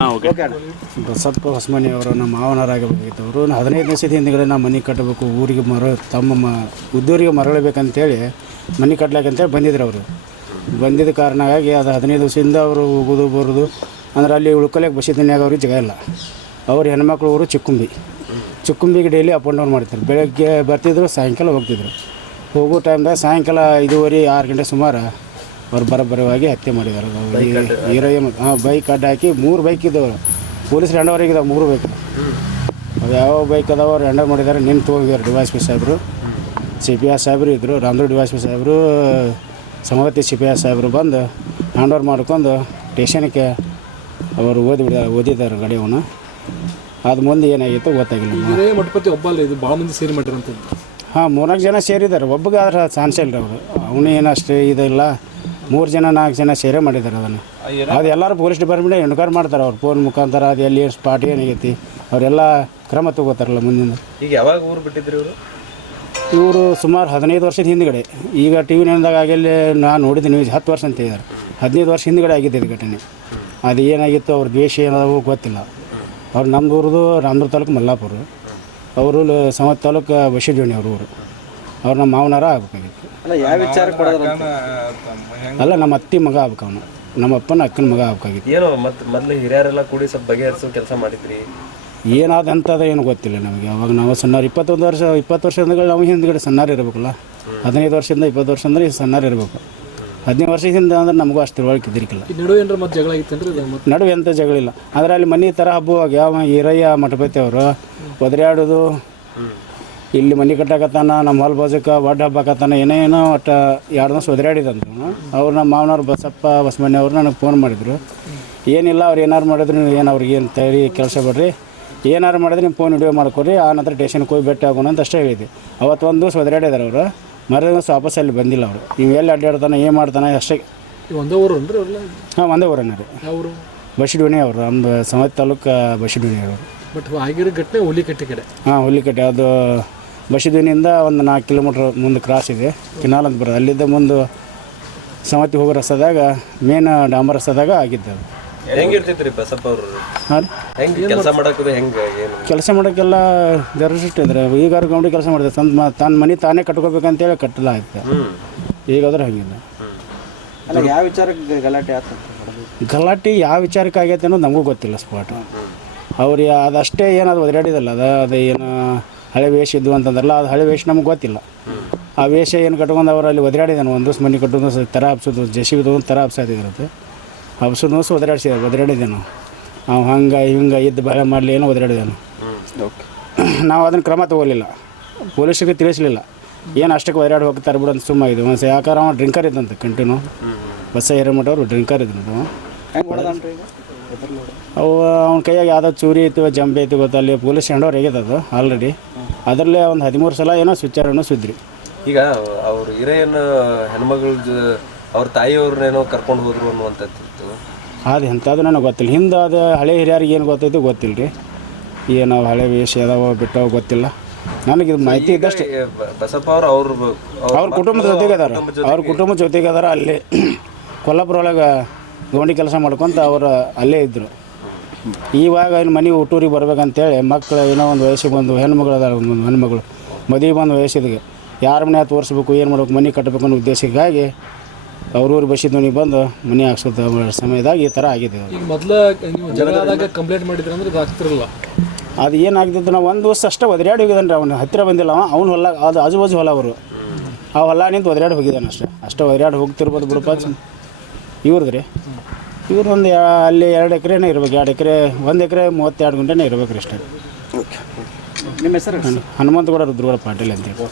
ಬಸಪ್ಪ ಹೊಸಮನಿ ಅವರು ನಮ್ಮ ಮಾವನವರಾಗಬೇಕಾಗಿತ್ತು. ಅವರು 15 ದಿವಸದ ಹಿಂದ್ಗಡೆ ನಾವು ಮನೆ ಕಟ್ಟಬೇಕು, ಊರಿಗೆ ತಮ್ಮ ಉದ್ದೂರಿಗೆ ಮರಳಬೇಕಂತೇಳಿ ಮನೆ ಕಟ್ಲಾಕಂತೇಳಿ ಬಂದಿದ್ರು. ಅವರು ಬಂದಿದ್ದ ಕಾರಣವಾಗಿ ಅದು 15 ದಿವಸದಿಂದ ಅವರು ಹೋಗೋದು ಬರೋದು ಅಂದ್ರೆ ಅಲ್ಲಿ ಉಳ್ಕೊಳಕ್ಕೆ ಬಸ್ಸಿದ್ದಾಗ ಅವ್ರಿಗೆ ಜಾಗ ಇಲ್ಲ. ಅವ್ರ ಹೆಣ್ಮಕ್ಳು ಊರು ಚಿಕ್ಕುಂಬಿಗೆ ಡೈಲಿ ಅಪ್ ಆ್ಯಂಡ್ ಡೌನ್ ಮಾಡ್ತಾರೆ. ಬೆಳಗ್ಗೆ ಬರ್ತಿದ್ರು, ಸಾಯಂಕಾಲ ಹೋಗ್ತಿದ್ರು. ಹೋಗೋ ಟೈಮ್ದಾಗ ಸಾಯಂಕಾಲ 5:30-6 ಗಂಟೆ ಸುಮಾರು ಅವ್ರು ಬರೋಬ್ಬರವಾಗಿ ಹತ್ಯೆ ಮಾಡಿದ್ದಾರೆ. ಬೈಕ್ ಅಡ್ಡ ಹಾಕಿ 3 ಬೈಕ್ ಇದ್ದವು. ಪೊಲೀಸರು ಹೆಂಡವರೆಗೆ ಇದಾವೆ 3 ಬೈಕ್. ಅದು ಯಾವ ಬೈಕ್ ಅದಾವ ಅವ್ರು ಹೆಂಡರ್ ಮಾಡಿದ್ದಾರೆ. ನಿನ್ನ ತೊಗೊಂಡಿದ್ದಾರೆ ಡಿವೈಎಸ್ಪಿ ಸಾಹೇಬರು, CPI ಸಾಹೇಬರು ಇದ್ದರು, ರಾಮದುರ್ಗ ಡಿವೈಎಸ್ಪಿ ಸಾಹೇಬರು, ಸಮವತಿ CPI ಸಾಹೇಬರು ಬಂದು ಹ್ಯಾಂಡ್ ಓವರ್ ಮಾಡ್ಕೊಂಡು ಸ್ಟೇಷನ್ಗೆ ಅವರು ಓದಿದ್ದಾರೆ ಗಾಡಿಯವನ್ನ. ಅದು ಮುಂದೆ ಏನಾಗಿತ್ತು ಗೊತ್ತಾಗಿಲ್ಲ. ಮಠಪತಿ ಒಬ್ಬಲ್ಲ, ಇದು ಭಾಳ ಮಂದಿ ಸೇರಿ ಮಾಡಿರಂತ. ಹಾಂ, 4-4 ಜನ ಸೇರಿದ್ದಾರೆ. ಒಬ್ಬಗೆ ಆದ್ರೆ ಚಾನ್ಸೇ ಇಲ್ಲ ಅವರು. ಅವನು ಏನು ಅಷ್ಟೇ ಇದಿಲ್ಲ. 3 ಜನ 4 ಜನ ಸೇರೇ ಮಾಡಿದ್ದಾರೆ ಅದನ್ನು. ಅದು ಎಲ್ಲರೂ ಪೊಲೀಸ್ ಡಿಪಾರ್ಟ್ಮೆಂಟ್ ಎನ್ಕ್ವೈರಿ ಮಾಡ್ತಾರೆ. ಅವ್ರು ಫೋನ್ ಮುಖಾಂತರ ಅದು ಎಲ್ಲಿ ಸ್ಪಾಟ್ ಏನಾಗೈತಿ ಅವರೆಲ್ಲ ಕ್ರಮ ತಗೋತಾರಲ್ಲ ಮುಂದಿನ. ಈಗ ಯಾವಾಗ ಊರು ಬಿಟ್ಟಿದ್ರು ಇವರು ಸುಮಾರು 15 ವರ್ಷದ ಹಿಂದ್ಗಡೆ. ಈಗ TV ನೈನ್ದಾಗ ಆಗಲ್ಲಿ ನಾನು ನೋಡಿದ್ದೀನಿ, 10 ವರ್ಷ ಅಂತ ಹೇಳಿದ್ದಾರೆ. 15 ವರ್ಷ ಹಿಂದ್ಗಡೆ ಆಗಿದ್ದು ಇದು ಘಟನೆ. ಅದು ಏನಾಗಿತ್ತು, ಅವ್ರ ದ್ವೇಷ ಏನಾದವು ಗೊತ್ತಿಲ್ಲ. ಅವ್ರು ನಮ್ಮದು ಊರದು ರಾಮದುರ್ಗ ತಾಲೂಕು ಮಲ್ಲಾಪುರ, ಅವರು ಸಮವತ್ ತಾಲೂಕು ಬಶಿಡ್ವಣಿ ಅವ್ರ ಊರು. ಅವ್ರು ನಮ್ಮ ಮಾವನಾರ ಆಗ್ಬೇಕಾಗಿತ್ತು. ಅಲ್ಲ, ನಮ್ಮ ಅತ್ತಿ ಮಗ ಆಗ್ಬೇಕು. ಅವನು ನಮ್ಮ ಅಪ್ಪನ ಅಕ್ಕನ ಮಗ ಆಗ್ಬೇಕಾಗಿತ್ತು. ಏನೋ ಮೊದಲು ಹಿರಿಯರೆಲ್ಲ ಕೂಡಿ ಸ್ವಲ್ಪ ಬಗೆಹರಿಸೋ ಕೆಲಸ ಮಾಡಿದ್ರಿ. ಏನಾದಂಥದ್ದು ಏನು ಗೊತ್ತಿಲ್ಲ ನಮಗೆ. ಅವಾಗ ನಾವು ಸಣ್ಣಾರು 20 ವರ್ಷದಿಂದ ನಾವು ಹಿಂದ್ಗಡೆ ಸಣ್ಣಾರು ಇರಬೇಕಲ್ಲ. 15 ವರ್ಷದಿಂದ 20 ವರ್ಷ ಅಂದರೆ ಸಣ್ಣಾರು ಇರಬೇಕು. 15 ವರ್ಷದಿಂದ ಅಂದ್ರೆ ನಮಗೂ ಅಷ್ಟು ತಿಳುವಳಿಕೆ ಇದ್ದಿರಲಿಲ್ಲ. ನಡುವೆ ಎಂಥ ಜಗಳ ಇಲ್ಲ. ಆದರೆ ಅಲ್ಲಿ ಮನೆ ಥರ ಹಬ್ಬವಾಗ ಯಾವ ಈರಯ್ಯ ಮಠಪತಿ ಅವರು ಒದರಾಡೋದು, ಇಲ್ಲಿ ಮನೆ ಕಟ್ಟಾಕತ್ತಾನ, ನಮ್ಮ ಹೊಲ ಬಾಜಕ್ಕೆ ಒಡ್ಡ ಹಬ್ಬಾಕತ್ತಾನ, ಏನೇನೋ ಒಟ್ಟು 2 ದಿವಸ ಒದರಾಡಿದಂತ. ಅವ್ರು ನಮ್ಮ ಮಾವನವ್ರು ಬಸಪ್ಪ ಹೊಸಮನಿ ಅವರು ನನಗೆ ಫೋನ್ ಮಾಡಿದರು. ಏನಿಲ್ಲ, ಅವ್ರು ಏನಾರು ಮಾಡಿದ್ರು ನೀವು ಏನು ಅವ್ರಿಗೆ ಏನು ತಯಾರಿ ಕೆಲಸ ಬಿಡ್ರಿ, ಏನಾರು ಮಾಡಿದ್ರೆ ನೀವು ಫೋನ್ ವಿಡಿಯೋ ಮಾಡ್ಕೊಡ್ರಿ, ಆ ನಂತರ ಸ್ಟೇಷನ್ಗೆ ಹೋಗಿ ಭೇಟಿ ಆಗೋಣ ಅಂತ ಅಷ್ಟೇ ಹೇಳಿದ್ವಿ. ಅವತ್ತು 1 ದಿವಸ ಒದರಾಡಿದಾರೆ ಅವರು. ಮರು ದಿವಸ ವಾಪಸ್ ಅಲ್ಲಿ ಬಂದಿಲ್ಲ ಅವರು. ನೀವು ಎಲ್ಲಿ ಅಡ್ಡಾಡ್ತಾನೆ, ಏನು ಮಾಡ್ತಾನೆ ಅಷ್ಟೇ. ಒಂದೇ ಊರು ಅಂದ್ರೆ? ಹಾಂ, ಒಂದೇ ಊರನ್ನ ರೀ. ಅವರು ಬಶಿಡ್ವಣಿ ಅವರು, ನಮ್ಮದು ಸಮವತ್ ತಾಲೂಕು ಬಶಿಡ್ವಣಿ ಅವರು. ಬಟ್ ಆಗಿರೋ ಘಟನೆ ಹುಲಿಕಟ್ಟಿ ಕಡೆ. ಹಾಂ, ಹುಲಿಕಟ್ಟೆ. ಅದು ಬಶಿಡ್ವಣಿಯಿಂದ ಒಂದು 4 ಕಿಲೋಮೀಟ್ರ್ ಮುಂದೆ ಕ್ರಾಸ್ ಇದೆ, ಕೆನಾಲ್ ಅಂತ ಬರೋದು. ಅಲ್ಲಿದ್ದ ಮುಂದೆ ಸಮವತಿ ಹೋಗೋ ರಸ್ತದಾಗ, ಮೇನ್ ಡಾಂಬರ್ ರಸ್ತದಾಗ ಆಗಿದ್ದು ಅದು. ಹೆಂಗಿರ್ತಿದ್ರಿ ಬಸಪ್ಪ ಅವರು? ಹಾಂ, ಕೆಲಸ ಮಾಡೋದು ಹೆಂಗೆ? ಕೆಲಸ ಮಾಡೋಕ್ಕೆಲ್ಲ ಜರ್ನಲಿಸ್ಟ್ ಇದ್ರೆ. ಈಗ ಅವ್ರು ಗೌಂಡಿ ಕೆಲಸ ಮಾಡಿದೆ. ತನ್ನ ಮನೆ ತಾನೇ ಕಟ್ಕೋಬೇಕಂತೇಳಿ ಕಟ್ಟಲ್ಲ ಆಯ್ತು. ಈಗಾದ್ರೆ ಹಾಗಿಲ್ಲ. ಯಾವ ವಿಚಾರಕ್ಕೆ ಗಲಾಟೆ ಯಾವ ವಿಚಾರಕ್ಕೆ ಆಗೈತೆ ಅನ್ನೋದು ನಮಗೂ ಗೊತ್ತಿಲ್ಲ ಸ್ಪಾಟ್. ಅವ್ರು ಅದಷ್ಟೇ ಏನದು ಒದರಾಡಿದಲ್ಲ, ಅದು ಏನು ಹಳೆ ವೇಷ ಇದ್ವು ಅಂತಂದ್ರಲ್ಲ, ಅದು ಹಳೆ ವೇಷ ನಮ್ಗೆ ಗೊತ್ತಿಲ್ಲ. ಆ ವೇಷ ಏನು ಕಟ್ಕೊಂಡು ಅವ್ರು ಅಲ್ಲಿ ಒದರಾಡಿದಾನೆ. 1 ದಿವಸ ಮನೆ ಕಟ್ಟೋದು ಥರ ಹಬ್ಸೋದು, JCB ತೊಗೊಂಡು ಥರ ಹಬ್ಸಾದಿರುತ್ತೆ. ಹಬ್ಸೋದು ದಿವಸ ಒದರಾಡಿದ್ದೇನು ನಾವು. ಹಂಗೆ ಹಿಂಗೆ ಇದ್ದು ಬಾಳೆ ಮಾಡಲಿ ಏನೋ ಒದರಾಡಿದ್ದೇನು. ನಾವು ಅದನ್ನು ಕ್ರಮ ತೊಗೊಲಿಲ್ಲ, ಪೊಲೀಸರಿಗೆ ತಿಳಿಸಲಿಲ್ಲ. ಏನು ಅಷ್ಟಕ್ಕೆ ಒದರಾಡಿ ಹೋಗ್ತಾರೆ ಬಿಡು ಅಂತ ಸುಮ್ಮಾಗಿದೆ. ಒಂದು ಯಾಕಾರ ಅವ್ನು ಡ್ರಿಂಕರ್ ಇದ್ದಂತೆ ಕಂಟಿನ್ಯೂ. ಬಸ್ಸ ಹಿರೇಮಠ ಅವರು ಡ್ರಿಂಕರ್ ಇದ್ದಂತೆ. ಅವು ಅವ್ನ ಕೈಯಾಗ ಯಾವುದೋ ಚೂರಿ ಐತಿ, ಜಂಬೆ ಐತಿ ಗೊತ್ತಲ್ಲಿ. ಪೊಲೀಸ್ ಹ್ಯಾಂಡ್ ಓವರ್ ಹೇಗಿದೆ ಅದು ಆಲ್ರೆಡಿ. ಅದರಲ್ಲೇ ಒಂದು 13 ಸಲ ಏನೋ ಸ್ವಿಚ್ಚಾರನೋ ಸುದ್ರಿ. ಈಗ ಅವ್ರು ಹಿರಿಯನ ಹೆಣ್ಮಗಳು ಅವ್ರ ತಾಯಿಯವ್ರನ್ನೇನೋ ಕರ್ಕೊಂಡು ಹೋದ್ರು ಅನ್ನುವಂಥದ್ದು. ಅದು ಎಂಥದ್ದು ನನಗೆ ಗೊತ್ತಿಲ್ಲ. ಹಿಂದೆ ಅದು ಹಳೆ ಹಿರಿಯರಿಗೆ ಏನು ಗೊತ್ತೈತಿ ಗೊತ್ತಿಲ್ಲ ರೀ. ಏನು ಹಳೆ ವೇಷ ಅದಾವ ಬಿಟ್ಟವ ಗೊತ್ತಿಲ್ಲ ನನಗೆ. ಇದು ಮಾಹಿತಿ ಇದ್ದಷ್ಟೇ. ಬಸಪ್ಪ ಅವ್ರ ಕುಟುಂಬದ ಜೊತೆಗೆ ಅದಾರ. ಅವ್ರ ಕುಟುಂಬದ ಜೊತೆಗೆ ಅದಾರ. ಅಲ್ಲಿ ಕೊಲ್ಲಾಪುರ ಒಳಗೆ ಗೌಂಡಿ ಕೆಲಸ ಮಾಡ್ಕೊತ ಅವರು ಅಲ್ಲೇ ಇದ್ದರು. ಇವಾಗ ಇಲ್ಲಿ ಮನೆ ಊಟೂರಿಗೆ ಬರ್ಬೇಕಂತೇಳಿ ಮಕ್ಕಳು ಏನೋ ಒಂದು ವಯಸ್ಸಿಗೆ ಬಂದು ಹೆಣ್ಮಗಳು ಅದಾರ. ಒಂದು ಹೆಣ್ಮಗಳು ಮದುವೆ ಬಂದು ವಯಸ್ಸಿಗೆ ಯಾರ ಮನೆ ತೋರಿಸ್ಬೇಕು, ಏನು ಮಾಡ್ಬೇಕು, ಮನೆ ಕಟ್ಟಬೇಕು ಅನ್ನೋ ಉದ್ದೇಶಕ್ಕಾಗಿ ಅವ್ರೂರು ಬಶಿಡ್ವಣಿಗೆ ಬಂದು ಮನೆ ಹಾಕ್ಸೋದು ಸಮಯದಾಗ ಈ ಥರ ಆಗಿದೆ. ಈಗ ಮೊದಲು ನೀವು ಜಗಳದಾಗ ಕಂಪ್ಲೇಂಟ್ ಮಾಡಿದ್ರೆ ಅಂದ್ರೆ ಅದು ಆಗ್ತಿರಲ್ಲ. ಅದು ಏನಾಗ್ತಿತ್ತು, ನಾವು 1 ದಿವಸ ಅಷ್ಟೇ ಒದರಾಡಿ ಹೋಗಿದ್ದಾನೆ ರೀ. ಅವನು ಹತ್ತಿರ ಬಂದಿಲ್ಲ. ಅವ್ನು ಹೊಲ, ಅದು ಆಜುಬಾಜು ಹೊಲ ಅವರು. ಆ ಹೊಲ ನಿಂತು ಒದರಾಡಿ ಹೋಗಿದ್ದಾನೆ ಅಷ್ಟೇ ಒದರಾಡಿ ಹೋಗ್ತಿರ್ಬೋದು ಬಿಡಪ್ಪ. ಇವ್ರದ್ದು ರೀ, ಇವ್ರು ಒಂದು ಅಲ್ಲಿ 2 ಎಕರೆನೇ ಇರ್ಬೇಕು. 2 ಎಕರೆ, 1 ಎಕರೆ 32 ಗುಂಟೆನೇ ಇರ್ಬೇಕು ರೀ ಅಷ್ಟೇ. ನಿಮ್ಮ ಹೆಸರು? ಹನುಮಂತಗೌಡ ರುದ್ರಗೌಡ ಪಾಟೀಲ್ ಅಂತೇಳಿ.